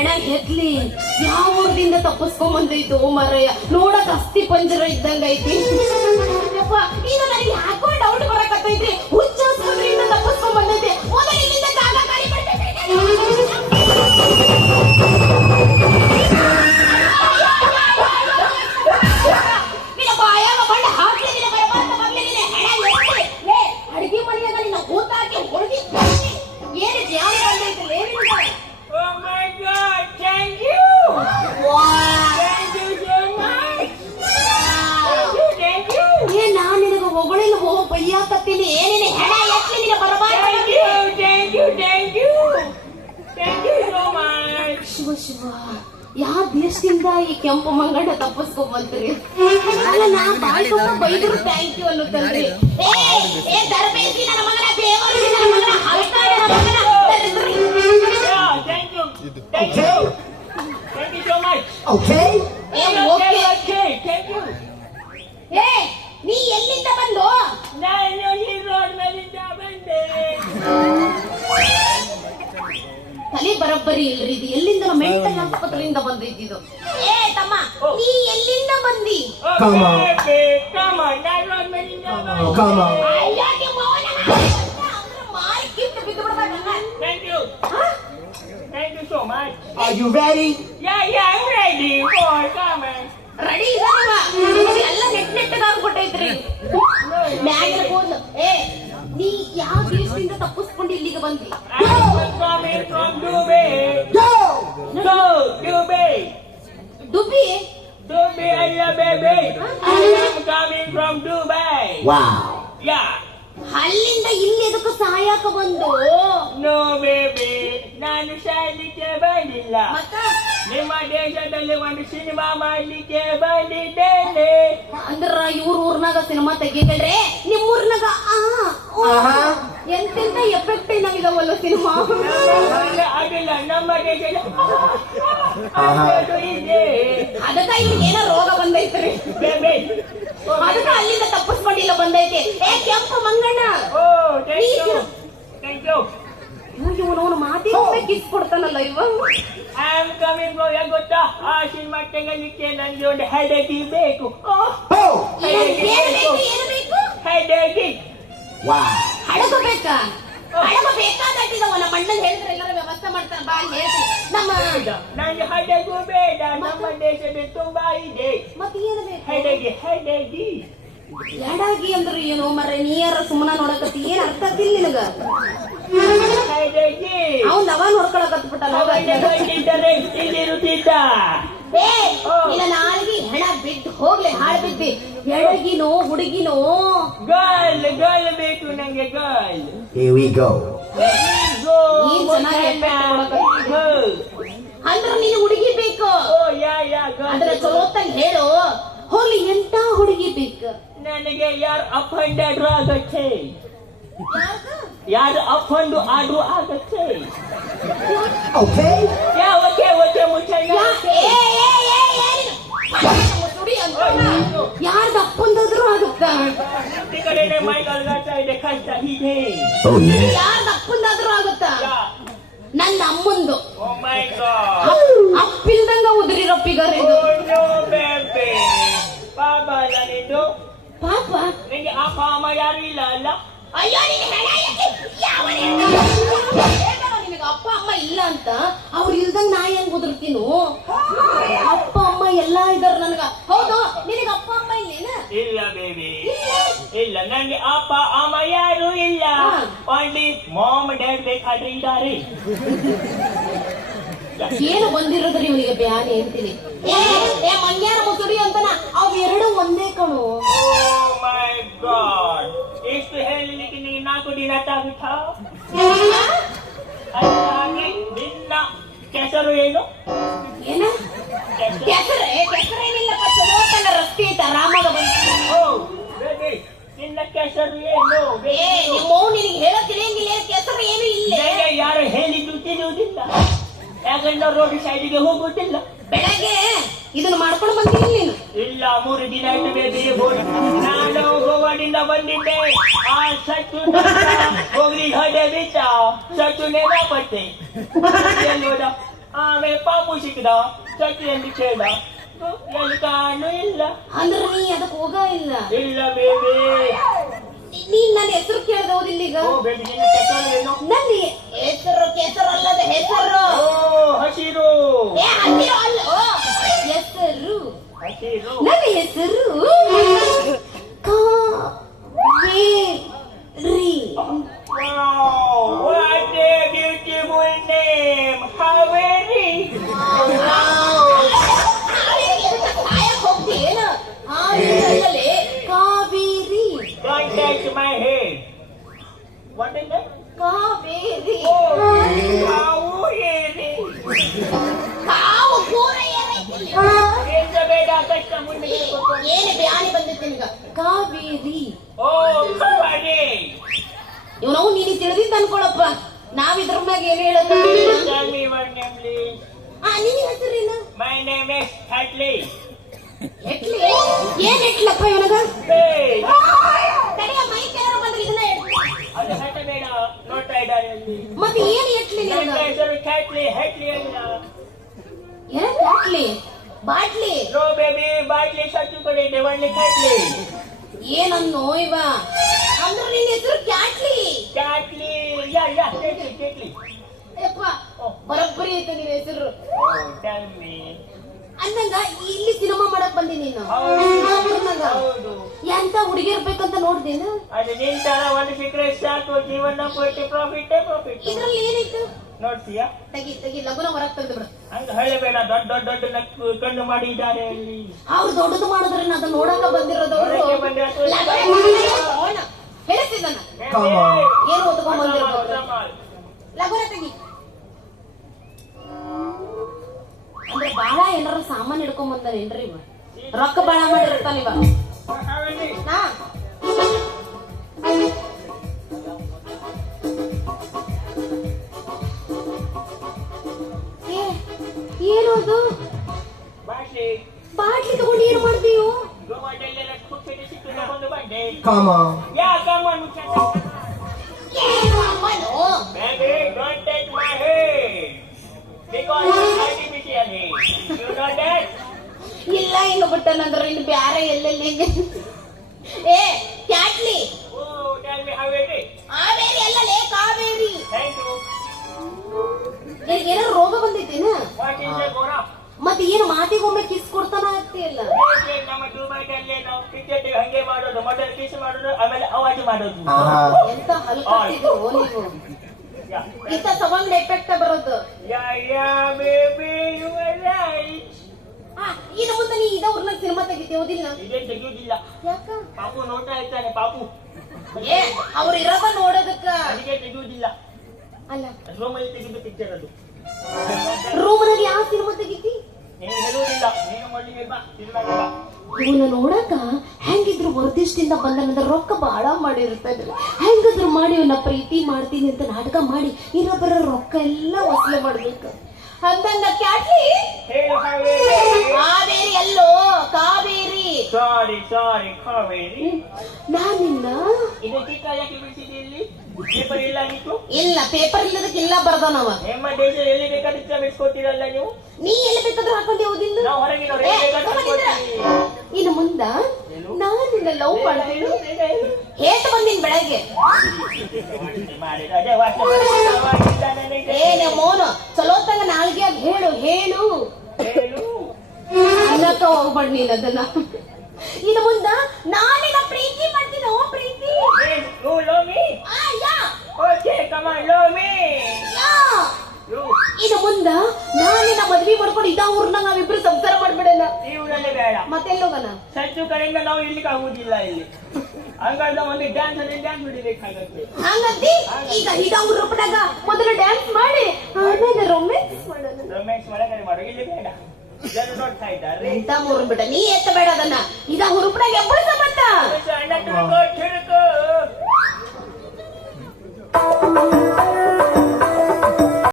ಹೆಣ ಹೆತ್ಲಿ ಯಾವ ಊರ್ದಿಂದ ತಪ್ಪಿಸ್ಕೊಂಡ್ ಬಂದೈತು ಮರಯ್ಯ ನೋಡಕ್ ಅಸ್ಥಿ ಪಂಜರ ಇದ್ದಂಗೈತಿ ಇದು ನನಗೆ ಯಾಕೋ ಡೌಟ್ ಬರಕತ್ತೈತ್ರಿ ಯಾವ ಈ ಕೆಂಪು ಮಂಗಡ ತಪ್ಪಿಸ್ಕೊಂಡ್ ತುಂಬ ಬೈದ್ರು ಥ್ಯಾಂಕ್ ಯು ಅನ್ನುತ್ತಲ್ರಿ ಏ ನನ್ನ ಮಗನ ದೇವರು ನನ್ನ ಮಗನ ಮಗನ. Yeah, thank you thank you so much! Okay? ಏ Okay, ಓಕೆ okay, thank ತಲೆ ಇಲ್ರಿ ಇದು ಎಲ್ಲಿಂದ ಮೆಂಟಲ್ ಆಸ್ಪತ್ರೆಯಿಂದ ಬಂದಿದ್ದು? ಏ ತಮ್ಮ ನೀ ಎಲ್ಲಿಂದ ಬಂದಿ? ಕಿತ್ತು ಬಿದ್ದು ಬಿಡ್ಬೇಕಲ್ಲ. Thank you! so much! Are you ready? Yeah, yeah, I'm ready for coming! Ready ಎಲ್ಲ ನೆಟ್ ಏ ನೀ ಯಾವ ದೇಶದಿಂದ ತಪ್ಪಿಸ್ಕೊಂಡು ಇಲ್ಲಿಗೆ ಬಂದಿ? Dubai, I love baby. I'm coming from Dubai. Wow. Yeah. ಅಲ್ಲಿಂದ ಇಲ್ಲಿ ಎದಕ್ಕೆ ಸಹಾಯಕ ಬಂದು ನೋ ಬೇಬಿ ನಾನು ಶಾಲಿಗೆ ಬಂದಿಲ್ಲ ಮತ್ತ ನಿಮ್ಮ ದೇಶದಲ್ಲಿ ಒಂದು ಸಿನಿಮಾ ಮಾಡಲಿಕ್ಕೆ ಬಂದಿದ್ದೇನೆ ಅಂದ್ರ ಇವ್ರ ಊರ್ನಾಗ ಸಿನಿಮಾ ತೆಗಿಬೇಡ್ರೆ ನಿಮ್ಮ ಊರ್ನಾಗ ಆ. ಎಂತೆಂತ ಎಫೆಕ್ಟ್ ನಮಗವಲ್ಲ ಸಿನಿಮಾ? ಅದಕ್ಕ ಇವ್ರಿಗೆ ಏನೋ ರೋಗ ಬಂದೈತ್ರಿ. ಅದಕ್ಕ ಅಲ್ಲಿಂದ ತಪ್ಪಿಸ್ಕೊಂಡಿಲ್ಲ ಬಂದೈತಿ. ಏ ಕೆಂಪ ಮಂಗಣ್ಣ. ಓ ಥ್ಯಾಂಕ್ ಯು ಥ್ಯಾಂಕ್ ಯು ಇವನು ಮಾತಿನ ಕಿಸ್ ಕೊಡ್ತಾನಲ್ಲ ಇವ ಐ ಆಮ್ ಕಮಿಂಗ್ ಗೊತ್ತಾ ಆ ಸಿನಿಮಾ ತೆಗಲಿಕ್ಕೆ ನನಗೆ ಒಂದು ಹೆಡಗಿ ಬೇಕು. ಹೆಡಗಿ ವಾ ಬೇಕು ಏನ್ ಬೇಕು ಹೆಡಗಿ Wow. ಹಡಗಬೇಕಾ ನಮ್ಮ ಅಣ್ಣನ್ ಹೇಳಿದ್ರೆ ಎಲ್ಲರೂ ವ್ಯವಸ್ಥೆ ಮಾಡ್ತಾರ. ಬಾ ಅಂತ ಹೇಳ್ತೀನಿ. ನಮ್ಮ ನನಗೆ ಹಡಗು ಬೇಡ. ನಮ್ಮ ದೇಶದ ತುಂಬಾ ಇದೆ. ಮತ್ತೆ ಏನ್ ಬೇಕು? ಹೆಡಗಿ ಹೆಡಗಿ ಎಡಾಗಿ ಅಂದ್ರೆ ಏನು? ಮರ ನೀಯರ ಸುಮ್ಮನ ನೋಡಕತ್ತಿ? ಏನ್ ಅರ್ಥ ಆಗ್ತಿಲ್ಲ ನಿನಗ? ಹೆಡಗಿ ಅವ್ನ್ ಅವ ನೋಡ್ಕೊಳಕತ್ಬಿಟ್ಟ. ಬಂದಿದ್ದರೆ ಇಲ್ಲಿರುತ್ತಿದ್ದ ಏ ನಿನ್ನ ನಾಲ್ಗಿ ಹೆಣ ಬಿದ್ದು ಹೋಗ್ಲಿ ಹಾಳು ಬಿದ್ದಿ. ಎಡಗಿನೋ ಹುಡುಗಿನೋ. ಗರ್ಲ್ ಗರ್ಲ್ ಬೇಕು ನಂಗೆ ಗರ್ಲ್. Here we go. ನೀನ್ ಚೆನ್ನಾಗಿ effect ಕೊಡಕತ್ತಿ. ಅಂದ್ರ ನೀನು ಹುಡುಗಿ ಬೇಕು. ಓ ಯಾ ಯಾ ಅದ್ರ ಗರ್ಲ್ ಚಲೋತ್ತಂಗ್ ಹೇಳು. ಹೋಗ್ಲಿ ಎಂತ ಹುಡುಗಿ ಬೇಕು? ನನಗೆ ಯಾರು ಅಫಂಡೆಡ್ ಆಗತ್ತೆ. ಯಾರು ಅಪ್ ಅಂಡ್ ಆಡ್ರು ಆಗತ್ತೆ. Okay? ಯಾರ್ದ ಅಪ್ಪಂದಾದ್ರೂ ಆಗುತ್ತ Oh. ಯಾರ್ದ ಆಗುತ್ತ ನನ್ನ ಅಮ್ಮಂದು ಅಪ್ಪಿಲ್ದಂಗ ಉದ್ರಿರೋ ಫಿಗರ್ ಇದು ಪಾಪ ನಿಂಗೆ ಅಪ್ಪ ಅಮ್ಮ ಯಾರು ಇಲ್ಲ ಅಲ್ಲ ಅಯ್ಯೋ ಇಲ್ಲ ಅಂತ ಅವ್ರು ಇಲ್ದಂಗ ನಾ ಹೆಂಗ್ ಉದುರ್ತೀನು? ಅಪ್ಪ ಅಮ್ಮ ಎಲ್ಲಾ ಇದಾರ ನನಗ. ಹೌದು ನಿನಗ ಅಪ್ಪ ಅಮ್ಮ ಇಲ್ಲೇನ? ಇಲ್ಲ ಬೇಬಿ. ಇಲ್ಲ. ನಂಗೆ ಅಪ್ಪ ಅಮ್ಮ ಯಾರು ಇಲ್ಲ. ಓನ್ಲಿ ಮಾಮ್ ಡ್ಯಾಡ್ ಬೇಕಾದ್ರೆ ಇದ್ದಾರೆ ಏನು ಬಂದಿರೋದ್ರಿ ಇವನಿಗೆ ಬ್ಯಾನೆ ಅಂತೀನಿ. ಏ ಮಂಗ್ಯಾರ ಮುಸುಡಿ ಅಂತನ? ಅವ್ ಎರಡು ಒಂದೇ ಕಣು. ಮೈ ಗಾಡ್ ಎಷ್ಟು ಹೇಳಲಿಕ್ಕೆ ನೀ ನಾಲ್ಕು ದಿನ ತಾಗುತ್ತ ಹಾಗೆ ನಿನ್ನ ಕೆಸರು ಏನು? ಏನು? ಕೆಸರು. ಕೆಸರೆ ಕೆಸರೇನಿಲ್ಲಪ್ಪ ಚಲೋತನ ರಸ್ತೆ ಐತ ರಾಮಗ ಬಂದ. ಓ ಬೇಬಿ ನಿನ್ನ ಕೆಸರು ಏನು? ಏ ನಿಮ್ಮ ನಿನಗೆ ಹೇಳಕ್ ತಿಳಿಯಂಗಿಲ್ಲ ಕೆಸರು ಏನು ಇಲ್ಲ. ನನಗೆ ಯಾರು ಹೇಳಿದ್ದು ತಿಳಿಯುವುದಿಲ್ಲ. ಯಾಕಂದ್ರೆ ರೋಡ್ ಸೈಡಿಗೆ ಹೋಗುವುದಿಲ್ಲ. ಬೆಳಗ್ಗೆ ಇದನ್ನ ಮಾಡ್ಕೊಂಡು ಬಂದಿಲ್ಲ ನೀನು ಇಲ್ಲ ಮೂರು ದಿನ ಬೇಬಿ. ನಾನು ಗೋವಾದಿಂದ ಬಂದಿದ್ದೆ. ಆ ಸಚ್ಚು ಹೋಗಿ ಹೋಗ್ಲಿ ಹೊಡೆ ಬಿಟ್ಟ ಸಚ್ಚು ನೇರ ಪಟ್ಟೆ. ಎಲ್ಲಿ ಹೋದ? ಆಮೇಲೆ ಪಾಪು ಸಿಕ್ಕಿದ ಚಕ್ರಿ ಎಂದು ಕೇಳ್ದ? ಎಲ್ಲಿ ಕಾಣು ಇಲ್ಲ. ಅಂದ್ರೆ ನೀ ಅದಕ್ಕೆ ಹೋಗ ಇಲ್ಲ? ಇಲ್ಲ ಬೇಬಿ. ನೀನ್ ನನ್ನ ಹೆಸರು ಕೇಳ್ದ ಇಲ್ಲಿಗ? ನಲ್ಲಿ ನಿನ್ನ ಹೆಸರು ಕೆಸರು ಅಲ್ಲದ ಹೆಸರು. ಓ ಹಸಿರು. ಹಸಿರು. ಅಲ್ಲ ಓ, ಹೆಸರು ಹಸಿರು ನನ್ನ ಹೆಸರು ಕಾವೇರಿ ಕಾವೇರಿ. ಇವನು ನೀನು ತಿಳಿದಿದ್ದ ಅನ್ಕೊಳಪ್ಪ. ನಾವ್ ಇದ್ರ ಮ್ಯಾಗ ಏನ್ please. ಆ ಹೆಸರೇನು. ಎಟ್ಲಿ ಏನ್? ಎಟ್ಲಪ್ಪ ಇವನಗ? Hey, ತಡಿಯ ಮೈ ಕೆಳಗೆ ಬಂದ್ರೆ ಇದನ್ನ ಎಟ್ಲಿ. ಅದು ಹಠ ಬೇಡ ನೋಡ್ತಾ ಇದ್ದಾರೆ ಅಲ್ಲಿ. ಮತ್ತೆ ಏನ್ ಎಟ್ಲಿ ನನ್ನ ನಿನಗ ಹೆಸರು ಕ್ಯಾಟ್ಲಿ ಹೆಟ್ಲಿ ಅಲ್ಲ. ಎಟ್ಲಿ ಬಾಟ್ಲಿ? ಬೇಬಿ ಬಾಟ್ಲಿ ಸತ್ತು ಕಡೆ ಒಳ್ಳೆ ಕ್ಯಾಟ್ಲಿ ಏನನ್ನೋ ಇವ ಅಂದ್ರೆ ನಿನ್ನ ಹೆಸರು ಕ್ಯಾಟ್ಲಿ. ಕ್ಯಾಟ್ಲಿ ಯಾ ಯಾ ಕೇಟ್ಲಿ ಕೇಟ್ಲಿ. ಯಪ್ಪ ಬರೋಬ್ಬರಿ ಐತೆ ನಿನ್ನ ಹೆಸರು. ಅಂದಂಗ ಇಲ್ಲಿ ಸಿನಿಮಾ ಮಾಡಕ್ ಬಂದಿ ನೀನು. ಹೌದು ಎಂತ ಹುಡುಗಿ ಇರ್ಬೇಕಂತ ನೋಡ್ದೇನ ಅದು ನಿಂತಾರ ಒಂದು ಸಿಕ್ಕರೆ ಸಾಕು ಜೀವನ ಪೂರ್ತಿ ಪ್ರಾಫಿಟ್ ಪ್ರಾಫಿಟ್ ಇದ್ರಲ್ಲಿ ಏನೈತು ನೋಡ್ತೀಯಾ? ತೆಗಿ ತೆಗಿ ಲಗುನ ಹೊರಗೆ ತಂದು ಬಿಡು. ಹಂಗ ಹೇಳಬೇಡ ದೊಡ್ಡ ದೊಡ್ಡ ದೊಡ್ಡ ನಕ್ಕು ಕಣ್ಣು ಮಾಡಿದ್ದಾರೆ ಅಲ್ಲಿ. ಅವ್ರು ದೊಡ್ಡದು ಮಾಡಿದ್ರೆ ಅದನ್ನ ನೋಡಕ ಬಂದಿರೋದು on. ಏನು ಓದ್ಕೊಂಡ್ ಲಗುನ ತೆಗಿ. ಅಂದ್ರೆ ಬಾಳ ಏನಾರ ಸಾಮಾನ್ ಹಿಡ್ಕೊಂಡ್ ಬಂದಾನೇನ್ರಿ ಇವ ರೊಕ್ಕ ಬಾಳ ಮಾಡಿರ್ತಾನ ಇವ. ನಾ ಏನು ಅದು ಬಾಟ್ಲಿ. ಬಾಟ್ಲಿ ತಗೊಂಡು ಏನ್ ಮಾಡ್ತೀಯೋ. ಯಾ that? ಇಲ್ಲ ಇನ್ನು ಬಿಟ್ಟನಂದ್ರೆ ಇನ್ನು ಬ್ಯಾರೆ ಎಲ್ಲೆಲ್ಲಿ ಏ ಕ್ಯಾಟ್ಲಿ is. Kaveri ಅಲ್ಲಲೇ Kaveri. Thank you. ಏನಾರ ರೋಗ ಬಂದೈತೇನ? ಮತ್ತೆ ಏನು ಮಾತಿಗೊಮ್ಮೆ ಕಿಸ್ ಕೊಡ್ತಾನ ಆಗ್ತಿಲ್ಲ ನಮ್ಮ ದುಬೈದಲ್ಲಿ ನಾವು ಕ್ರಿಕೆಟ್ ಹಂಗೆ ಮಾಡೋದು ಮೊದಲು ಕಿಸ್ ಮಾಡೋದು ಆಮೇಲೆ ಅವಾಜ್ ಮಾಡೋದು. ಎಂತ ಹಲ್ಕಟ್ಟಿದ್ರು ನೀವು. ಇಂತ ಸವಂಗ್ ಎಫೆಕ್ಟ್ ಬರೋದು. ಇನ್ನು ಮುಂದೆ ನೀ ಇದ ಊರ್ನಾಗ ಸಿನಿಮಾ ತೆಗಿತಿ ಓದಿಲ್ಲ? ಇದೇನ್ ಯಾಕ? ಪಾಪು ನೋಡ್ತಾ ಇರ್ತಾನೆ ಪಾಪು. ಏ ಅವ್ರ ಇರೋದ ನೋಡೋದಕ್ಕ. ಅದಕ್ಕೆ ತೆಗಿಯುವುದಿಲ್ಲ ಅಲ್ಲ. ರೂಮಲ್ಲಿ ತೆಗಿದು ಪಿಕ್ಚರ್ ಅದು. ರೂಮ್ನಾಗ ಯಾವ ಸಿನಿಮಾ ತೆಗಿತಿ? ನೀನು ಹೇಳುವುದಿಲ್ಲ. ನೀನು ಮೊದಲಿಗೆ ಬಾ ಬಾ ಇವನ್ನ ನೋಡಕ ಹೆಂಗಿದ್ರು ಹೊರದೇಶದಿಂದ ಬಂದನಂದ್ರೆ ರೊಕ್ಕ ಬಾಳ ಮಾಡಿರ್ತಾನೆ ಹೆಂಗಿದ್ರು ಮಾಡಿ ಇವನ್ನ ಪ್ರೀತಿ ಮಾಡ್ತೀನಿ ಅಂತ ನಾಟಕ ಮಾಡಿ ಇನ್ನೊಬ್ಬರ ರೊಕ್ಕ ಎಲ್ಲ ವಸೂಲಿ ಮಾಡ್ಬೇಕು. ಅಂತಂದ ಕ್ಯಾಟ್ಲಿ? ಕಾವೇರಿ. ಎಲ್ಲೋ ಕಾವೇರಿ. ಸಾರಿ ಸಾರಿ ಕಾವೇರಿ. ನಾನಿನ್ನ ಇದು ಚಿತ್ರ ಯಾಕೆ ಬಿಡಿಸಿದೆ ಇಲ್ಲಿ? ಪೇಪರ್ ಇಲ್ಲ ನೀತು? ಇಲ್ಲ ಪೇಪರ್ ಇಲ್ಲದಕ್ಕೆ ಇಲ್ಲ ಬರ್ದನವ ನಿಮ್ಮ ದೇಶ ಎಲ್ಲಿ ಬೇಕಾದ್ರೆ ಬಿಡಿಸ್ಕೊತೀರಲ್ಲ ನೀವು? ನೀ ಎಲ್ಲಿ ಬೇಕಾದ್ರೂ ಹಾಕೊಂಡು ಓದಿಲ್ಲ ನಾವು ಹೊರಗಿನವ್ರು ಏ, ಎಲ್ಲಿ ಬೇಕಾದ್ರೂ ಸುಮ್ಮನಿದ್ರ. ಬಿಡಿಸ್ಕೊತೀವಿ. ಇನ್ನು ಮುಂದ ನಾನು ನಿನ್ನ ಲವ್ ಮಾಡ್ತೀನಿ. ಹೇಟ್ ಬಂದಿನ್ ಬೆಳಗ್ಗೆ? ಮಾಡಿದ ಅದೇ ನನಗೆ. ಮೋನು. ಚಲೋತ್ತಂಗ ನಾಲ್ಗೆ ಅದ್ ಹೇಳು ಹೇಳು. ಹೇಳು. ಅನ್ನಕ್ಕ ಹೋಗ್ಬೇಡ ನೀನ್ ಅದನ್ನ. ಇನ್ನು ಮುಂದ ನಾನಿನ ಪ್ರೀತಿ ಮಾಡ್ತೀನಿ ಓ ಪ್ರೀತಿ Hey, you love me? ಆ, ಯಾ, Love me. ಯಾ. You, ಇನ್ನು ಮುಂದ ನಾನಿನ ಮದ್ವಿ ಮಾಡ್ಕೊಂಡು ಇದ ಊರ್ನಾಗ ನಾವಿಬ್ರು ಸಂಸಾರ ಮಾಡ್ಬಿಡಲ್ಲ ಇವ್ರಲ್ಲಿ ಬೇಡ ಮತ್ತೆಲ್ಲೋಗನ ಸಚ್ಚು ಕಡೆಯಿಂದ ನಾವು ಇಲ್ಲಿ ಆಗುದಿಲ್ಲ ಇಲ್ಲಿ ಹಂಗಾದ್ರೆ ಒಂದು ಡ್ಯಾನ್ಸ್ ಅಲ್ಲಿ ಡ್ಯಾನ್ಸ್ ಬಿಡಬೇಕಾಗತ್ತೆ ಹಂಗಂತಿ ಈಗ ಇದ ಊರ್ನಾಗ ಮೊದಲು ಡ್ಯಾನ್ಸ್ ಮಾಡಿ ಆಮೇಲೆ ರೊಮ್ಯಾನ್ಸ್ ಮಾಡೋಣ ರೊಮ್ಯಾನ್ಸ್ ಒಳಗಡೆ ಮಾಡೋ ಇಲ್ಲಿ ಬೇಡ ನೋಡ್ತಾ ಇದ್ದಾರೆ ಎಂತ ಮೂರು ಬಿಡ ನೀ ಎತ್ತ ಬೇಡ ಅದನ್ನ ಇದ ಹುರುಪನಾಗ ಎಬ್ಬಳು ಸಂಬಂಧ ಸಣ್ಣ ತಿರುಗೋ ತಿರುಗೋ